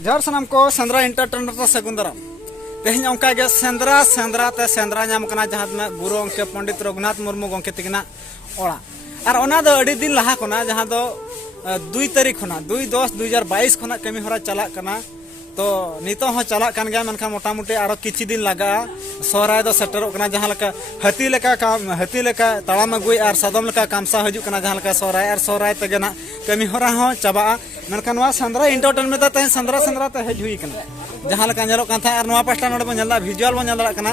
जहर सनम को सेंद्रा एंटरटेनमेंट सगुंदरम तेहन उनका सेंद्रा सेंद्रा ते सेंद्रा नाम कना जहां में गुरु अंके पंडित रघुनाथ मुर्मू गंके तकिना ओड़ा और ओना दो अड़ी दिन लहा कोना जहां दो 2 तारीख खोना 2/10/2022 खोना कमी होरा चला कना तो नितो हो चला कान गया मनखा मोटामुटी आरो किछि दिन लगा सोहराय दो सेटरो कना जहां लका हाथी लेका ताड़ाम अगुई और सदम लेका कामसा हजू कना जहां लका सोहराय और सोहराय तगे ना कमी होरा हो चाबा मनखा नवा सेंद्रा एंटरटेनमेंट ते सेंद्रा ते हज हुई कना जहां लका नेलो कान था और नवा पास्टा नोडे बन जल्दा विजुअल बन जल्दा कना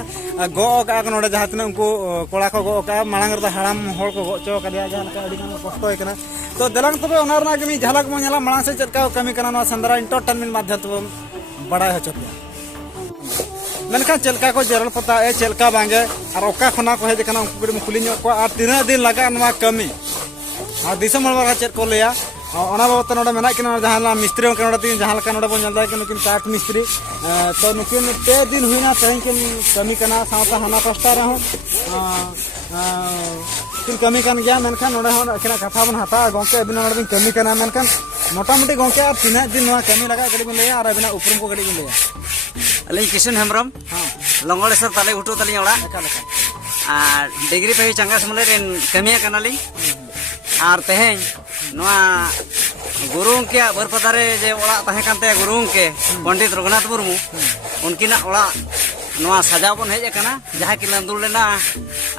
गो का नोडे जहां तने उनको कोड़ा को गो का मांग रे हाड़ाम होड़ को गो चो कदिया जहां लका अडी गान कष्ट होय कना तो दलांग तबे ओनार ना गमी झलक बन जला मांग से चटका कमी कना नवा सेंद्रा एंटरटेनमेंट माध्यम बड़ा हो मनखा चलका को जरल पता है चलका बांगे और ओका खना को हेज कना उनको खुली को और 3 दिन लगा नवा कमी और दिसम हलवा चेक को लिया ओना बाबत नोडे मेना किना जहां मिस्त्री के नोडे तीन जहां लका नोडे बन जल्दा कि काठ मिस्त्री तो नुकिन 2 दिन हुईना तेन किन कमी कना सावता हाना पास्टा रहो किन कमी कन गया मेनखान नोडे होन अखिना कथा बन हाता गोंके अबिना नोडे कमी कना मेनखान मोटामुटी गोंके और 3 दिन नवा कमी लगा गड़ी बन लिया और अबिना उपरम को गड़ी बन लिया अलिंग किशन हेमरम लंगोड़ेसर ताले उठू तली ओड़ा और डिग्री पे चंगा समले रेन कमिया कनाली और तेहें नवा गुरु के बरपदारे जे ओड़ा तहे कानते गुरु के पंडित रघुनाथ मुर्मू उनकिना ओड़ा नवा सजाव बन हेज कना जहां कि लंदुल लेना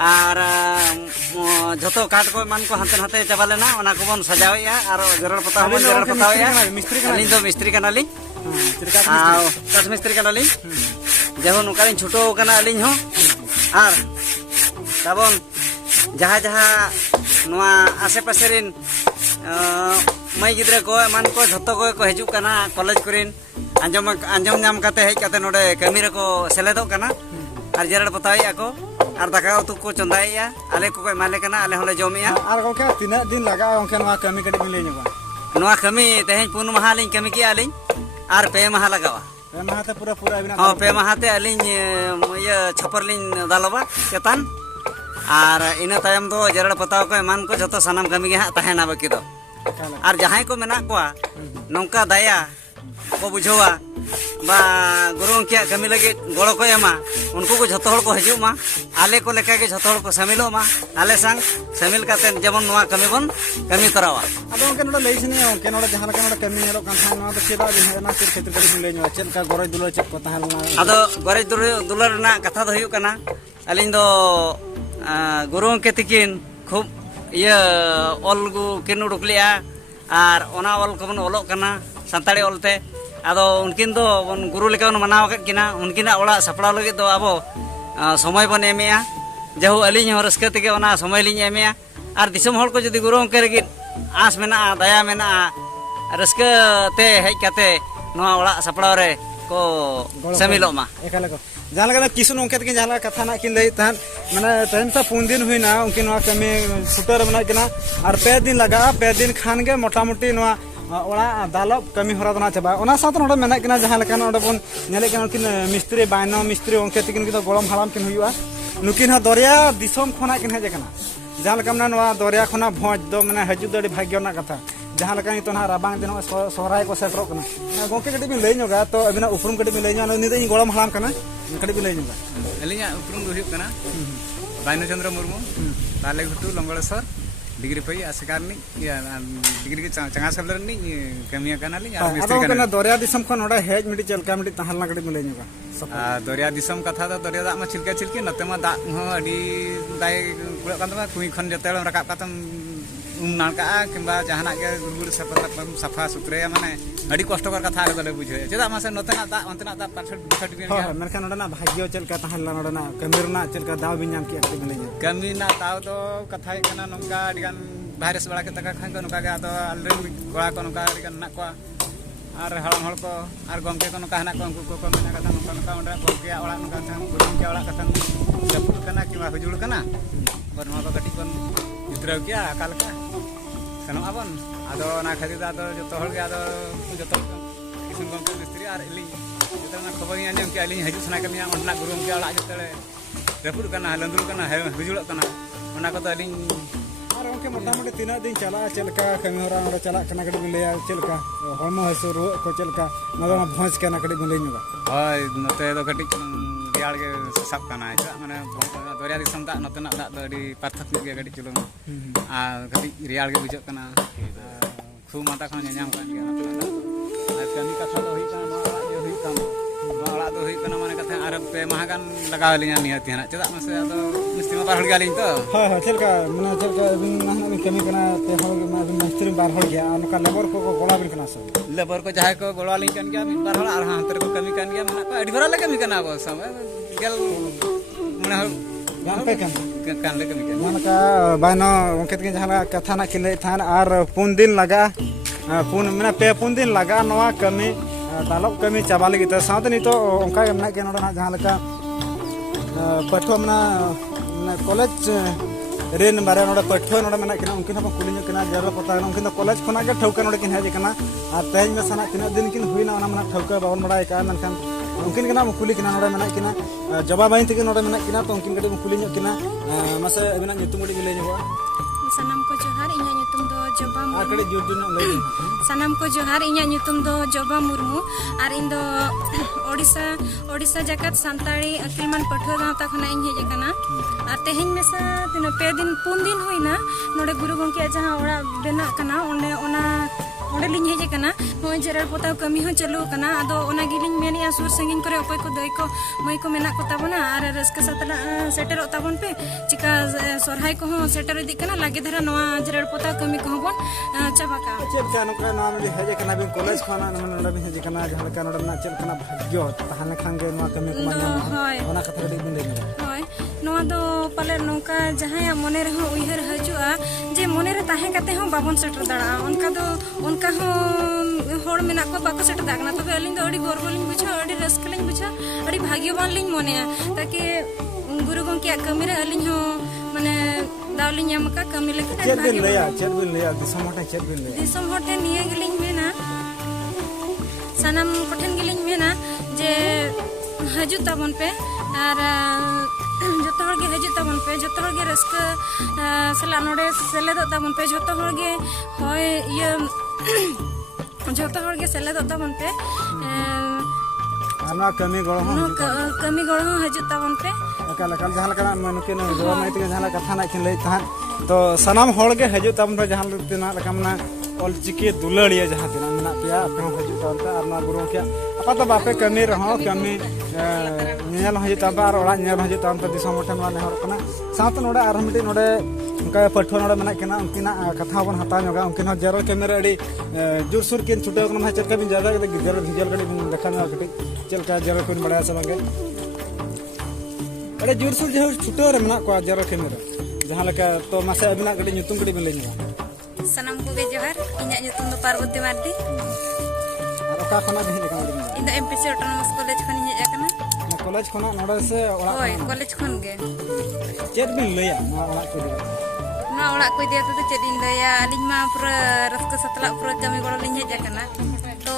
और जतो काट को मान को हाते हाते चाबा लेना ओना को बन सजावेया और जरल पतावेया अलिंग दो मिस्त्री कनाली काठ मिस्त्री कनाली जहन उकालिन छुटो कना अलिंग हो और तबन जहां जहां नवा आसे पासे रिन मई गिद्रे को मान को जतो को हजू कना कॉलेज कुरिन आंजम नाम काते हेज काते नोडे कमी रे को सेलेदो कना और जरड़ पतावेया को और दाका उतु को चंदाएया आले को माले कना आले होले जमेया और गोके 3 दिन लगा गोके नवा कमी कडी मिले नबा नवा कमी तेहें 4 माह लिन कमी किया लिन और 2 माह लगावा 2 माह ते पूरा बिना हां 2 माह ते अलिन ये छपर लिन दालबा चेतन और इना तायम दो जरड़ पताव को मान को जतो सनम कमी गे हा तहेना बाकी दो और जहां को मेना को नौका दया को बुझवा बा गुरु के कमी लगे गड़ो को एमा उनको को जतो को हजू मा आले को लेका के जतो को शामिलो मा आले संग शामिल काते जेमन नवा कमी बन कमी करावा अब उनके नोडे लेसिनी उनके नोडे जहां लका नोडे कमी नेलो कान था नवा तो चेदा जे ना सिर क्षेत्र कडी ले नो चेल का गरज दुलो चेक को ताहल ना अदो गरज दुलर ना कथा दो हुयु कना अलिन दो गुरु के तिकिन खूब ये ओलगु किन उडुकलिया और ओना ओल को बन ओलोक कना संताड़ी ओलते आदो उनकिन दो गुरु लेका मनाव किना उनकिना ओड़ा सपड़ा लगे दो अब समय बन एमेया जहु अलिंग हो रस्के तेगे ओना समय लिंग एमेया और दिसम हल को जदि गुरु के लगे आस मेना दया मेना रस्के ते हेज काते नवा ओड़ा सपड़ा रे को शामिलो मा एकाले को जहां लगा किसुन उनके तकिन जहां कथा ना किन लई तहन माने तहन सा 4 दिन हुईना उनकिन नवा कमी छुटर बना किना और 2 दिन लगा 2 दिन खान के मोटामुटी नवा ओड़ा दालब कमी होरा दना चाबा ओना साथ नोडे मेना किना जहां लेका नोडे बन नेले किन उनकिन मिस्त्री बायनो मिस्त्री उनके तकिन किन गोलम हालाम किन हुआ नुकिन ह दरिया दिसम खना किन हेज कना जहां लेका मना नवा दरिया खना भोज दो माने हजू दड़ी भाग्य ना कथा जहां लेका नितो ना राबांग दिन सोहराय को सेटरो कना गोके कटी बिन लई नोगा तो अबिना उपरुम कटी बिन लई नो निदे गोलम हालाम कना कटी बिन लई नोगा अलिया उपरुम दो हुयु कना बायनो चंद्र मुर्मू ताले घुटू लंगड़ेसर डिग्री पे आसकारनी या डिग्री के चंगा सबलरनी कमिया कनाली या मिस्त्री कना दरिया दिसम खन ओडा हेज मिडी चलका मिडी तहलना कटी मिले नोगा दरिया दिसम कथा दा दरिया दा मा छिलका छिलकी नते मा दा हो अडी दाय कुळ कांतमा कुई खन जते रकाब कातम नाका किंबा जहाना के गुरगुर सफा सुथरे माने अडी कष्टकर कथा आले बुझे चेदा मासे नतेना दा अंतना दा सर्टिफिकेट हां मेरखान ओडना भाग्य चलका तहलना ओडना कमिरना चलका दाव बिनाम की अक्ति मिले कमी ना ताव तो कथा कना नंका अडिगान भाइरस बड़ा के तका खान को नका गा तो अलरेन कोड़ा को नका अडिगान ना को और हळम हळ को और गमके को नका हना को उनको को मेना कथा नका नका ओडा गमके ओड़ा नका था गुरु के ओड़ा कथा जपुर कना किवा हुजुल कना और नवा कटी कोन इतराव किया अकाल का सनो आबन आदो ना खदी आदो जतो हळ के आदो जतो किसन गमके मिस्त्री और इली जतो ना खबर आंजम के अली हजू सना कमिया ओडना गुरु के ओड़ा जतले रपुर कना लंदुल कना हुजुल कना ओना को तो अली ᱟᱨ ᱜᱚᱝᱠᱮ ᱢᱚᱴᱟᱢᱩᱴᱤ ᱛᱤᱱᱟᱹᱜ ᱫᱤᱱ ᱪᱟᱞᱟᱜᱼᱟ ᱪᱮᱫ ᱞᱮᱠᱟ ᱠᱟᱹᱢᱤ ᱦᱚᱨᱟ ᱚᱸᱰᱮ ᱪᱟᱞᱟᱜ ᱠᱟᱱᱟ ᱠᱟᱹᱴᱤᱡ ᱵᱤᱱ ᱞᱟᱹᱭᱟ ᱪᱮᱫ ᱞᱮᱠᱟ ᱦᱚᱲᱢᱚ ᱦᱟᱹᱥᱩ ᱨᱩᱣᱟᱹᱜ ᱠᱚ ᱪᱮᱫ ᱞᱮᱠᱟ ᱱᱚᱣᱟ ᱫᱚ ᱵᱷᱚᱸᱡᱽ ᱠᱟᱱᱟ ᱠᱟᱹᱴᱤᱡ ᱵᱤᱱ ᱞᱟᱹᱭ ᱧᱚᱜᱟ ᱦᱳᱭ ᱱᱚᱛᱮ ᱫᱚ ᱠᱟᱹᱴᱤᱡ ᱨᱮᱭᱟᱲ ᱜᱮ ᱥᱟᱵ ᱠᱟᱱᱟ ᱪᱮᱫᱟᱜ ᱢᱟᱱᱮ ᱫᱚᱨᱭᱟ ᱫᱤᱥᱚᱢ ᱫᱟᱜ ᱱᱚᱛᱮᱱᱟᱜ ᱫᱟᱜ ᱫᱚ ᱟᱹᱰᱤ ᱯᱟᱨᱛᱷᱚᱠ ᱧᱚᱜ ᱜᱮᱭᱟ ᱠᱟᱹᱴᱤᱡ ᱪᱩᱞᱩᱝ ᱟᱨ ᱠᱟᱹᱴᱤᱡ ᱨᱮᱭᱟᱲ ᱜᱮ ᱵᱩᱡᱷᱟᱹᱜ ᱠᱟᱱᱟ ᱠᱷᱩᱜ ᱢᱟᱛᱟ ᱠᱷᱚᱱ ᱧᱟᱧᱟᱢ ᱠᱟᱱ ᱜᱮᱭᱟ ᱱᱚᱛᱮᱱᱟᱜ ᱫᱟᱜ ᱫᱚ ᱟᱨ ᱠᱟᱹᱢᱤ ᱠᱟᱛᱷᱟ ᱫᱚ ᱦᱩᱭᱩᱜ ᱠᱟᱱᱟ ᱱᱚᱣᱟ ᱚᱲᱟᱜ ᱜᱮ ᱦᱩᱭᱩᱜ ᱠᱟᱱ ᱫᱚ ᱱᱚᱣᱟ ᱚᱲᱟᱜ ᱫᱚ ᱦᱩᱭᱩᱜ ᱠᱟᱱᱟ ᱢᱟᱱᱮ ᱠᱟᱛᱷᱟ ᱟᱨ 2 ᱢᱟᱦᱟ ᱜᱟᱱ ᱞᱟᱜᱟᱣ ᱟᱹᱞᱤᱧᱟ ᱱᱤᱦᱟᱹᱛ ᱦᱟᱸᱜ ᱪᱮᱫᱟᱜ ᱢᱟᱥᱮ ᱟᱫᱚ ᱢᱤᱥᱛᱨᱤ ᱢᱟ 2 ᱦᱚᱲ ᱜᱮᱭᱟᱞᱤᱧ ᱛᱚ ᱦᱳᱭ ᱦᱳᱭ ᱪᱮᱫ ᱞᱮᱠᱟ ᱢᱟᱱᱮ ᱪᱮᱫ ᱞᱮᱠᱟ ᱟᱹᱵᱤᱱ ᱱᱟᱦᱟᱜ ᱵᱤᱱ ᱠᱟᱹᱢᱤ ᱠᱟᱱᱟ 2 ᱦᱚᱲ ᱟᱹᱵᱤᱱ ᱢᱤᱥᱛᱨᱤ 2 ᱦᱚᱲ ᱜᱮᱭᱟ ᱟᱨ ᱱᱚᱝᱠᱟ ᱞᱮᱵᱟᱨ ᱠᱚ ᱜᱚᱲᱚ ᱟᱵᱤᱱ ᱠᱟᱱᱟ ᱥᱮ ᱞᱮᱵᱟᱨ ᱠᱚ ᱡᱟᱦᱟᱸᱭ ᱠᱚ ᱜᱚᱲᱚ ᱟᱹᱞᱤᱧ ᱠᱟᱱ ᱜᱮᱭᱟ 1-2 ᱦᱚᱲ ᱟᱨ ᱦᱟᱱᱛᱮ ᱨᱮᱠᱚ ᱠᱟᱹᱢᱤ ᱠᱟᱱ ᱜᱮᱭᱟ ᱢᱮᱱᱟᱜ ᱠᱚᱣᱟ ᱟᱹᱰᱤ ᱵᱷᱚᱨᱟ ᱞᱮ ᱠᱟᱹᱢᱤ ᱠᱟᱱᱟ ᱟᱵᱚ ᱥᱚᱢᱚᱭ ᱜᱮᱞ ᱢᱚᱬᱮ ᱦᱚᱲ ᱜᱟᱱ ᱯᱮ ᱠᱟᱹᱢᱤ ᱠᱟᱱ ᱞᱮ ᱠᱟᱹᱢᱤ ᱠᱟᱱᱟ ᱡᱟᱦᱟᱸ ᱞᱮᱠᱟ ᱵᱟᱭᱱᱚ ᱜᱚᱝᱠᱮ ᱛᱟᱹᱠᱤᱱ ᱡᱟᱦᱟᱸ ᱞᱮᱠᱟ ᱠᱟᱛᱷᱟ ᱱᱟᱜ ᱠᱤᱱ ᱞᱟᱹᱭᱮᱫ ᱛᱟᱦᱮᱱ ᱟᱨ 4 ᱫᱤᱱ ᱞᱟᱜᱟᱜᱼᱟ 2-3 ᱫᱤन ᱞᱟᱜᱟᱜᱼᱟ ᱱᱚᱣᱟ ᱠᱟᱹᱢᱤ ᱫᱟᱞᱚᱵ ᱠᱟᱹᱢᱤ ᱪᱟᱵᱟ ᱞᱟᱹᱜᱤᱫ ᱛᱮ ᱥᱟᱶᱛᱮ ᱱᱤᱛᱚᱜ ᱚᱱᱠᱟ ᱜᱮ ᱢᱮᱱᱟᱜ ᱜᱮᱭᱟ ᱱᱚᱰᱮ ᱱᱟᱜ ᱡᱟᱦᱟᱸ ᱞᱮᱠᱟ ᱯᱟᱹᱴᱷᱩᱣᱟᱹ ᱢᱮᱱᱟᱜ ᱠᱚᱞᱮᱡᱽ ᱨᱮᱱ ᱵᱟᱨᱭᱟ ᱱᱚᱰᱮ ᱯᱟᱹᱴᱷᱩᱣᱟᱹ ᱱᱚᱰᱮ ᱢᱮᱱᱟᱜ ᱠᱤᱱᱟ ᱩᱱᱠᱤᱱ ᱦᱚᱸ ᱠᱩᱞᱤ ᱧᱚᱜ ᱠᱤᱱᱟ ᱡᱮᱨᱮᱲ ᱯᱚᱛᱟᱣ ᱩᱱᱠᱤᱱ ᱫᱚ ᱠᱚᱞᱮᱡᱽ ᱠᱷᱚᱱᱟᱜ ᱜᱮ ᱴᱷᱟᱹᱣᱠᱟᱹ ᱱᱚᱰᱮ ᱠᱤᱱ ᱦᱮᱡ ᱟᱠᱟᱱᱟ ᱟᱨ ᱛᱮᱦᱮᱧ ᱢᱮᱥᱟ ᱛᱤᱱᱟᱹᱜ ᱫᱤᱱ ᱠᱤᱱ ᱦᱩᱭᱱᱟ ᱚᱱᱟ ᱢᱟᱱᱮ ᱴᱷᱟᱹᱣᱠᱟᱹ ᱵᱟᱵᱚᱱ ᱵᱟᱲᱟᱭ ᱠᱟᱜᱼᱟ ᱢᱮᱱᱠᱷᱟᱱ ᱩᱱᱠᱤᱱ ᱜᱮ ᱱᱟᱜ ᱠᱩᱞᱤ ᱠᱤᱱᱟ ᱱᱚᱰᱮ ᱢᱮᱱᱟᱜ ᱠᱤᱱᱟ ᱡᱚᱵᱟᱵᱟᱭᱤᱱ ᱛᱮᱜᱮ ᱱᱚᱰᱮ ᱢᱮᱱᱟᱜ ᱠᱤᱱᱟ ᱛᱚ ᱩᱱᱠᱤᱱ ᱠᱟᱹᱴᱤᱡ ᱵᱚᱱ ᱠᱩᱞᱤ ᱧᱚᱜ ᱠᱤᱱᱟ ᱢᱟᱥᱮ ᱟᱹᱵᱤᱱᱟᱜ ᱧᱩᱛᱩᱢ ᱠᱟᱹᱴᱤᱡ ᱵᱤᱱ ᱞᱟᱹᱭ ᱧᱚᱜᱚᱜᱼᱟ ᱥᱟᱱᱟᱢ ᱠᱚ ᱡᱚᱦᱟᱨ ᱤᱧᱟᱹᱜ ᱧᱩᱛᱩᱢ ᱫᱚ ᱡᱚᱵᱟ ᱟᱨ ᱢᱩᱨᱢᱩ ᱠᱟᱹᱴᱤᱡ ᱡᱳᱨ ᱡᱳᱨ ᱧᱚᱜ ᱞᱟᱹᱭ ᱵᱤᱱ ᱥᱟᱱᱟᱢ ᱠᱚ ᱡᱚᱦᱟर ᱤᱧᱟᱹᱜ ᱧᱩᱛᱩᱢ ᱫᱚ ᱡᱚᱵᱟ ᱢᱩᱨᱢᱩ ᱟᱨ ᱤᱧ ᱫᱚ ओडिशा जगत सान्ताड़ी अखिलमान पठुआ गाँवता खना इन हेज अकना और तेहेñ मेसा तीन 4 दिन हुईना नोडे गुरु गंके जहाँ ओड़ा बेना कना ओंडे ओना ओंडे लिñ हेज अकना नोय जेरेड़ पोताव कमी हो चालू कना आदो ओना गिलिñ मेनिया सुर संगिन करे अकय को दय को मई को मेना को ताबना आर रस्का सातला सेटेरो ताबन पे चिका सरहाय को हो सेटर इदि कना लागे धरा नोआ जेरेड़ पोताव कमी को बोन चाबा का चेक का नोका नोआ मिली हेज अकना बिन कॉलेज खाना नोडे बिन हेज अकना जहां लका नोडे ना चेक कना भाग्य तहाने खान गे नोआ कमी को मान्या ओना कथा कड़ी बिन लई होय नोआ दो पाले नोका जहां मने रे हो उइहर हजुआ जे मने रे ताहे कते हो बाबन सेटर दाड़ा उनका हो होड़ मेना को बाको सेटर दागना तबे अलिन दो अडी गर्व लिन बुझा अडी रस्क लिन बुझा अडी भाग्यवान लिन मने ताकि गुरु गंके कमी रे अलिन हो माने दावलिन यामका कमी लेके चेक बिन लेया दिसम होटे चेक बिन लेया दिसम होटे निया गिलिन मेना सनम कोठन गिलिन मेना जे हजू ताबन पे और जतो हर गे हजू ताबन पे जतो हर गे रस्क सला नोडे सेले दो ताबन पे जतो हर गे होय ये जतो हर गे सेले दो ताबन पे आना कमी गळो हो हजू ताबन पे अकाल जहां लका मनुके न गोवा माइते जहां कथा ना खिन लई तहन तो सनाम होड़ गे हजू ताबन पे जहां तिना लका मना ऑल चिके दुलड़िया जहां तिना मेना पिया अपना हजू ताबन और ना गुरु के apa तो बापे कमी रहो कमी नेल हजू ताबा और ओड़ा नेल हजू ताबन तो दिसम मोठे मा नेहर कना साथ नोडे आर मिटी नोडे उनका पठो नोडे मेना केना उनकिना कथा बन हता नोगा उनकिन जेरो कमी रे अडी जोर सुर किन छुटे कना चेक बिन ज्यादा जेरो भिजल गडी देखा ना कटी चलका जेरो कोन बड़ा से मांगे अरे जोर सुर जो छुटे रे मेना को जेरो कमी रे जहां लका तो मासे अबिना गडी nyutum गडी बिन लेनी सनम को गे जोहार इन्या nyutum दो पार्वती मार्दी और ओका खना भी देखा in the MPC autonomous college खन हेज अकना कॉलेज खना नोडे से ओड़ा होय कॉलेज खन गे चेक बिन लेया ना ओड़ा को ना ओड़ा को दिया तो चेक इन दया अलिन मा पूरा रस्क सतला पूरा कमी गड़ो लिन हेज अकना तो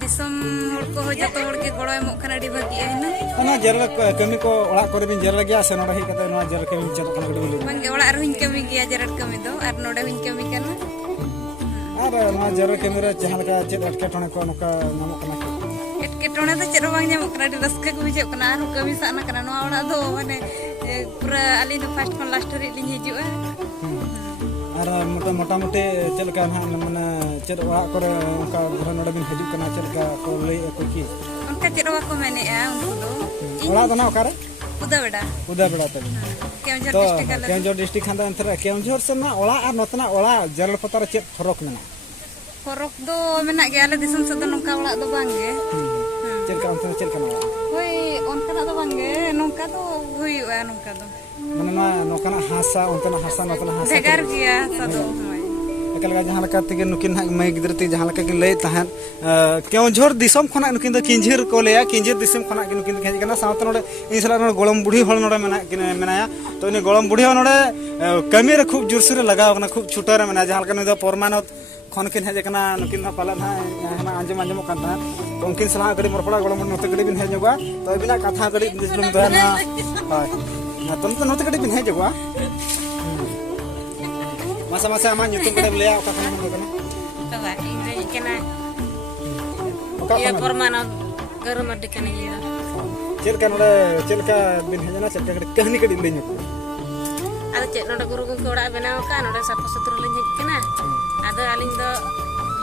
दिसम होड़ को हो जतो होड़ के गड़ो एमो खना डी भागी आइना ना जेरल कमी को ओड़ा करे बिन जेरल गया से नोडे ही कते नोआ जेरल कमी चेक खना गडी बिन मंगे ओड़ा रहिन कमी गया जेरड कमी दो और नोडे हिन कमी करना और नोआ जेरल कमी रे जहां लका चेक अटके टने को नोका नामो कना एटकेटोने तो चेरो बांग ᱧᱟᱢᱚᱜ ᱠᱟᱱᱟ ᱟᱹᱰᱤ ᱨᱟᱹᱥᱠᱟᱹ ᱜᱮ ᱵᱩᱡᱷᱟᱹᱜ ᱠᱟᱱᱟ ᱟᱨ ᱠᱟᱹᱢᱤ ᱥᱟᱱᱟ ᱠᱟᱱᱟ ᱱᱚᱣᱟ ᱚᱲᱟᱜ ᱫᱚ ᱢᱟᱱᱮ ᱯᱩᱨᱟᱹ ᱟᱹᱞᱤᱧ ᱫᱚ ᱯᱷᱟᱥᱴ ᱠᱷᱚᱱ ᱞᱟᱥᱴ ᱨᱮ ᱞᱤᱧ ᱦᱤᱡᱩᱜᱼᱟ और मोटामुटी चेक लका ना माने चेक ओड़ा करे उनका घर नोडे बिन हिजुक कना चेक लका को लई को की उनका चेरो को मेनेआ उनको दो ओड़ा तो ना ओकारे उदा बेटा तब केवंझर तो डिस्ट्रिक्ट का केवंझर डिस्ट्रिक्ट खान अंतर केवंझर से ना ओड़ा और नतना ओड़ा जेरल पतार चेक फरक मेना फरक दो मेना गे आले दिसम से दो नोंका ओड़ा दो बांगे चेक का अंतर चेक कना होय ओनकना दो बांगे नोंका दो हुईआ नोंका दो माने ना नोकना हासा ओनतना हासा नतना हासा भेगार गिया सदो होय एकलगा जहां लका तिगे नुकिन हाग मई गिदरती जहां लका किन लई तहन केवंझर दिसम खना नुकिन द किंझिर को लेया किंझिर दिसम खना कि नुकिन हेज कना साथ नोडे इनसला नोडे गोलम बुढ़ी हळ नोडे मेनाया तो इन गोलम बुढ़ी नोडे कमी रे खूब जोरसुर लगाव कना खूब छुटा रे मेना जहां लका न परमानत खन किन हेज कना नुकिन ना पाला ना हना आंजम कान ता तो उनकिन सला गडी मरपड़ा गोलम नोते गडी बिन हेजवा तो बिना कथा गडी दिसलुम दना हाय ना तो नोते गडी बिन हेजवा masa ama nyutum kada beliau oka kana mo kana Kawa, ini kena oka ya kana permana garam ada kena ya. Cilka bin hajana cilka kahni kadi lay nyuk Ada cek noda guru guru orang benar kan, noda satu satu lagi kena. Ada aling do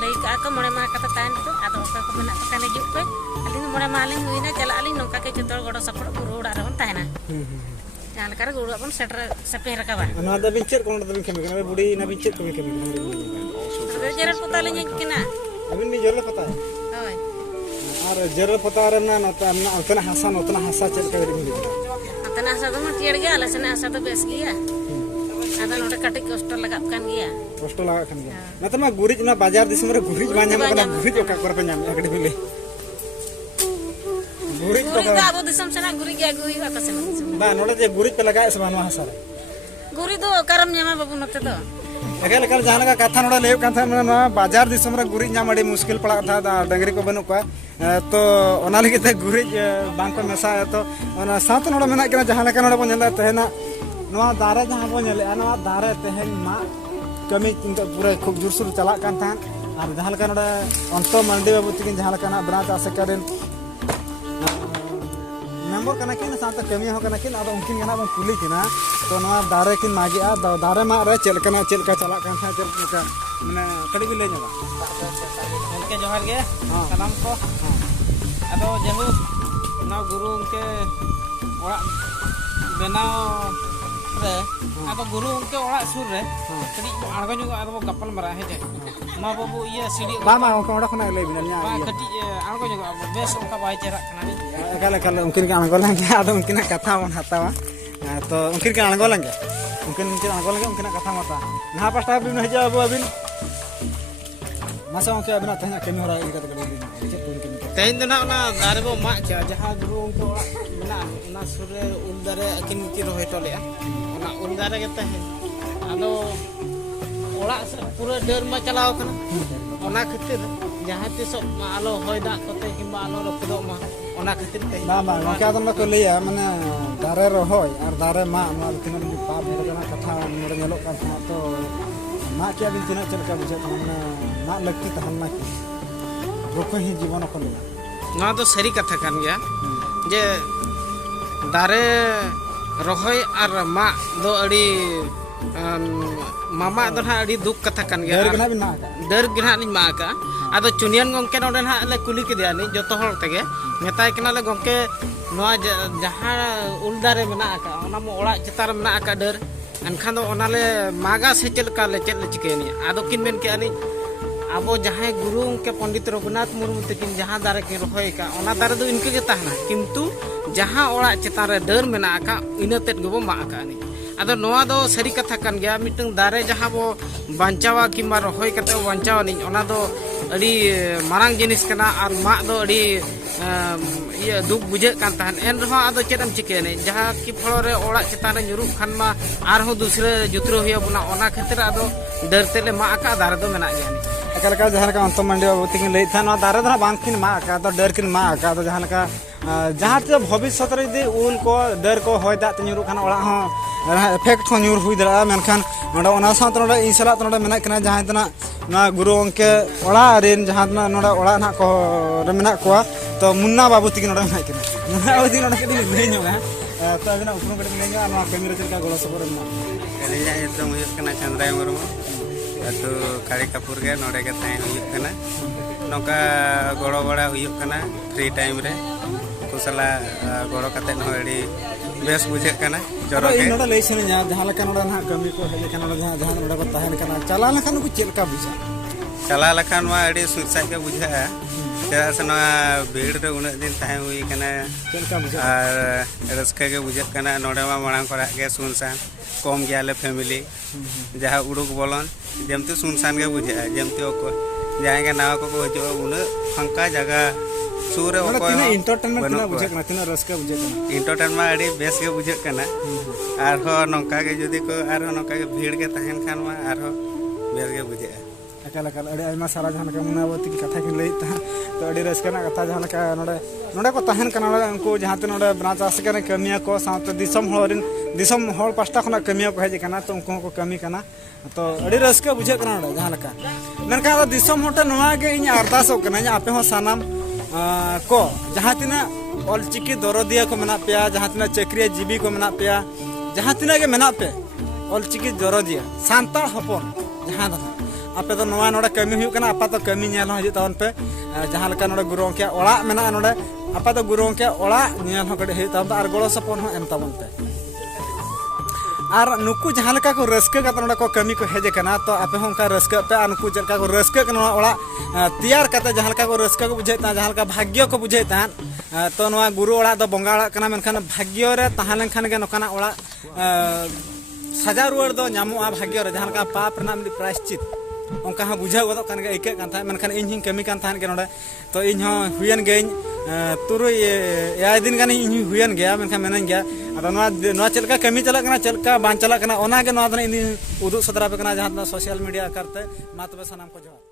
lagi ke aku mulai mah kata tahan tu, ada orang aku benar tekan lagi pe. Aling mulai maling huina jala aling nongka ke cetor godo sapur guru orang orang tahan. Jangan karena guru pun seper kawan. ana da bin cir kono da bin kemi kana budi na bin cir kemi Ada jarak putar lagi kena. abin ni jorla pata Oh, ar jorla pata arna na utna hasa cilka kadi bin nanti nasa tu mah tiada gaya, alasan nasa tu bes gaya. Ada noda katik kostor lagapkan gaya. কষ্ট লাগা খান না তো মা গুরিজ না বাজার দিসমরে গুরিজ বাঞ্জাম কনা গুরিজ ওকা করে পাঞ্জাম একড়ি বিলে গুরিজ Guru itu abu disam sana guru gaya guru itu atas sana. বা নোড়ে যে গুরিজ পে লাগায় সমান হাসার Guru itu karam nyama babu note tu. একাল একাল জাহান কা কথা নোড়ে লেউ কাথা মানে না বাজার দিসমরে গুরিজ নাম আড়ি মুশকিল পড়া কথা ডাঙ্গরি কো বনু কা তো ওনা লাগি তে গুরিজ বাং কো মেসা তো ওনা সাত নোড়ে মেনা কেনা জাহান কা নোড়ে বনজা তেহেনা নোয়া দারে জাহান বন নেলে নোয়া দারে তেহেন মা kami tingkat pura khub jursur chalak kan tahan ar jahan kan oda onto mandi babu tikin jahan kana berata sekarin member kana kin santa kami ho kana kin ada mungkin kana bang kuli kina to na dare kin magi a dare ma re chel kana chelka chalak kan tha chel ka mane kadi bile nyaba Oke johar ge salam ko ado jahu na guru ke orak benau re ado guru ke orak sur re kadi argo juga ado gapal marah he je ma babu iya sidi ba ma ko oda khona le binanya ba kadi argo juga bes onka bai cerak kana ni ekal ekal mungkin kan angolan ke ada mungkin katha mon hatawa to mungkin kan angolan ke mungkin mungkin katha mata nah pasta bin haja abu abin masa onke abina tanya kemi hora ini kata kadi Tehin tu nak dare bo mak cha jaha guru ko mena na sure uldare akin ki rohe tole ya ona uldare ke tehin ado orak pura der ma chalao kana ona khatir jaha tiso ma alo hoy dak kote kimba alo rokido ma ona khatir tehin ba ba onke adon ko leya mane dare rohoy ar dare ma ma tinan ni pap kana katha nore nyelok kan to ma ki abin tina chelka bujhe mane ma lakti tahan na ki roko hi जीवन ko leya na to sari katha kan gaya je dare rohoy ar ma do adi mama do na adi duk katha kan gaya dari kana bin ma ka dar gina ni ma ka ado chunian gongke node na le kuli ke dia ni joto hor tege metai kena le gongke noa jaha uldare mena ka ona mo orak cetar mena ka dar enkhan do ona le maga se chel ka le chel chike ni ado kin men ke ani abo jahe guru ke Pandit Raghunath Murmu takin jaha dare ke rohoy ka ona dare do inke ge tahna kintu jaha orak cetar re dar mena ka ina tet go ma ka ni ado noa do sari katha kan gaya miteng dare jaha bo bancawa kimba rohoy kate bancawa ni ona do adi marang jinis kana ar ma do adi iya duk buje kan tahan en roha ado chedam chike ni jaha ki pholore orak cetar re nyuruk khan ma ar ho dusre jutro hoya buna ona khatir ado dar tele ma ka dare do mena ge ni ekal ekal jahan ka onto mandi babu tikin lei than dare dra bang kin ma ka to der kin ma ka to jahan ka jaha te bhavishyot re di ul ko der ko hoy da te nyuruk khan orak ho effect ho nyur hui dara menkan noda ona saut noda insala noda mena kana jahan tana na guru onke ola ren jahan na noda ola na ko re mena ko to munna babu tikin noda mena kina munna babu tikin noda kedi lei nyoga to abina upun kedi lei nyoga na kamera chilka golo sabor na Kalinya itu huyuk kena Chandra Murmu atau Kari Kapur ge nore ke tahe huyuk kena noka goro bada huyuk kena free time re kusala goro kate no edi bes bujhe kena joro ke noda lei sine nya jahan leka noda na kami ko hele kana noda jahan noda ko tahen kana chala lekhan ku chilka buja chala lakhan ma edi susah ke bujha cheda sana bhid re unak din tahe hui kena chilka buja ar raska ge bujhe kena node ma marang kora ge sunsan kom gyale family jaha uduk bolon jemti sunsan ge bujhe jemti oko jahan ge nawa ko jo unak phangka jaga sure noda oko tina entertainment tina buja kana tina raska buja kana entertain में अड़ी base के बुझे कना are हो नौका के जदि को आर हो नौका के भीड़ के तहन खान में आर हो बेस के बुझे एकाल एकाल अड़ी आयमा सारा जहां का मुनावती की कथा की लई ता तो अड़ी रस्कना कथा जहां का नोडे नोडे को तहन कना उनको जहां ते नोडे बना चास के कमिया को साथ दिसम हॉल पास्टा खना कमिया को हेज कना तो उनको को कमी कना तो अड़ी रस्का बुझे कना नोडे जहां का मेनका दिसम होटे नोआ गे इन अरदासो कना आपे हो सानाम को जहां तिना ऑलचिकी दरदिया को मना पे जहां तिना चक्रिया जीबी को मना पे जहां तिना के मना पे ऑलचिकी दरदिया सांताल हपन जहां दा आपे तो नोआ नोडे कमी हुई कना आपा तो कमी नेल हजु तावन पे जहां लका नोडे गुरु के ओला मेना नोडे आपा तो गुरु के ओला नेल हो कड़े तावन आर गलो सपन हो एम तावन पे और नुकु जहां लका को रस्के का नोडे को कमी को हेजे कना तो आपे हो उनका रस्के पे आ नुकु जलका को रस्के कना ओला तैयार करते जहां लका को रस्के को बुझे ता जहां लका भाग्य को बुझे ता तो नोआ गुरु ओला दो बंगा ओला कना मेनखान भाग्य रे तहां लेनखान गे नोकाना ओला सजा रुआर दो नामोआ भाग्य रे जहां लका पाप रना मिली प्रायश्चित उनका हाँ बुझा गदो कान आइके कान था मेनखान इन हिं कमी कान थान के नोडे तो इन हो हुयन गेइन तुरुई 8 दिन गानी इन हुयन गया मेनखान मेनन गया अदा नोआ चलका कमी चला कना चलका बान चला कना ओना गे नोआ इन उदुग सदरा पे कना जहां सोशल मीडिया करते मा तबे सनाम को जोहार।